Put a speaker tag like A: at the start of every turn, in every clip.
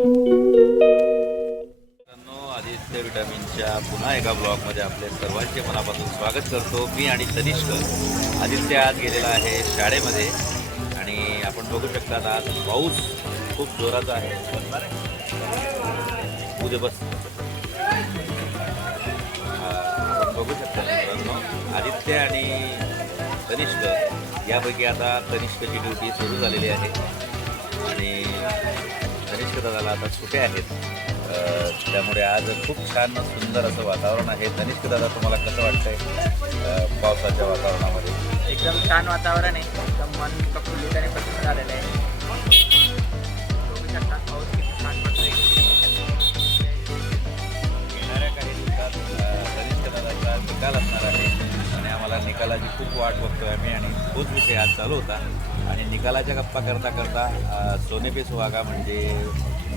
A: मित्रांनो आदित्य विटामिनच्या पुन्हा एका ब्लॉगमध्ये आपले सर्वांचे मनापासून स्वागत करतो. मी आणि तनिष्क आदित्य आज गेलेला आहे शाळेमध्ये आणि आपण बघू शकता आज पाऊस खूप जोराचा आहे. उद्या बस. आपण बघू शकता मित्रांनो आदित्य आणि तनिष्क यापैकी आता तनिष्कची ड्युटी सुरू झालेली आहे. आणि तनिष्क दादाला आता सुट्या आहेत. त्यामुळे आज खूप छान सुंदर असं वातावरण आहे. तनिष्क दादा तुम्हाला कसं वाटतंय पावसाच्या वातावरणामध्ये?
B: एकदम छान वातावरण आहे. एकदम मन प्रफुल्लित आणि प्रसन्न झालेलं आहे.
A: येणाऱ्या काही दिवसात अ, तनिष्क दादाचा निकाल असणार आहे. मला निकालाची खूप वाट बघतोय आम्ही आणि तोच विषय आज चालू होता. आणि निकालाच्या गप्पा करता करता सोनेपे सुहागा म्हणजे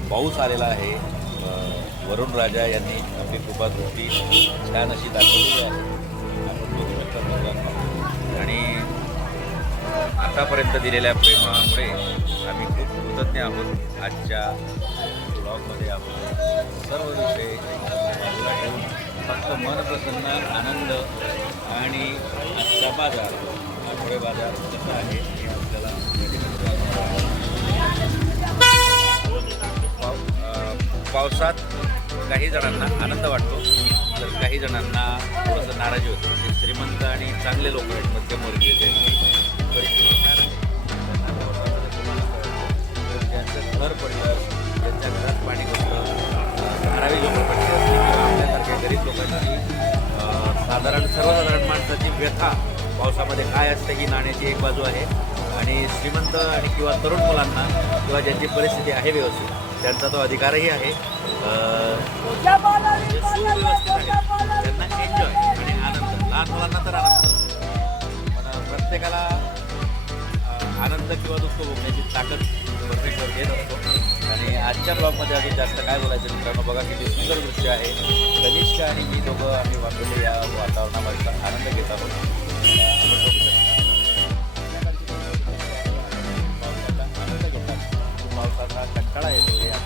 A: पाऊस आलेला आहे. वरुण राजा यांनी आपली कृपादृष्टी छान अशी दाखवली आहे. आणि आतापर्यंत दिलेल्या प्रेमामुळे आम्ही खूप कृतज्ञ आहोत. आजच्या ब्लॉगमध्ये आपण सर्व विषय बाजूला ठेवून फक्त मन प्रसन्न आनंद बाजार. आठवडे बाजार कसा आहे. हे आपल्याला पावसात काही जणांना आनंद वाटतो. तर काही जणांना थोडंसं नाराजी होते. श्रीमंत आणि चांगले लोक आहेत मध्यमवर्गीय त्यांची परिस्थिती छान आहे. त्यांना घर पडलं त्यांच्या घरात पाणी घडलं अ, धारावी झोपडपट्टी असली किंवा आपल्यासारख्या गरीब लोकांची साधारण सर्वसाधारण माणसाची व्यथा पावसामध्ये काय असतं ही नाण्याची एक बाजू आहे. आणि श्रीमंत आणि किंवा तरुण मुलांना किंवा ज्यांची परिस्थिती आहे व्यवस्थित त्यांचा तो अधिकारही आहे. सुव्यवस्थित आहे त्यांना एन्जॉय आणि आनंद. लहान मुलांना तर आनंद पण प्रत्येकाला आनंद किंवा दुःख भोगण्याची ताकद परमेश्वर घेत असतो. आणि आजच्या ब्लॉगमध्ये अधिक जास्त काय बोलायचं मित्रांनो बघा किती सुंदर दृश्य आहे. गणेश आणि ही दोघं आम्ही वाटवले या वातावरणामध्ये आनंद घेत आहोत आनंद घेतात पावसाचा कंटाळा येतो या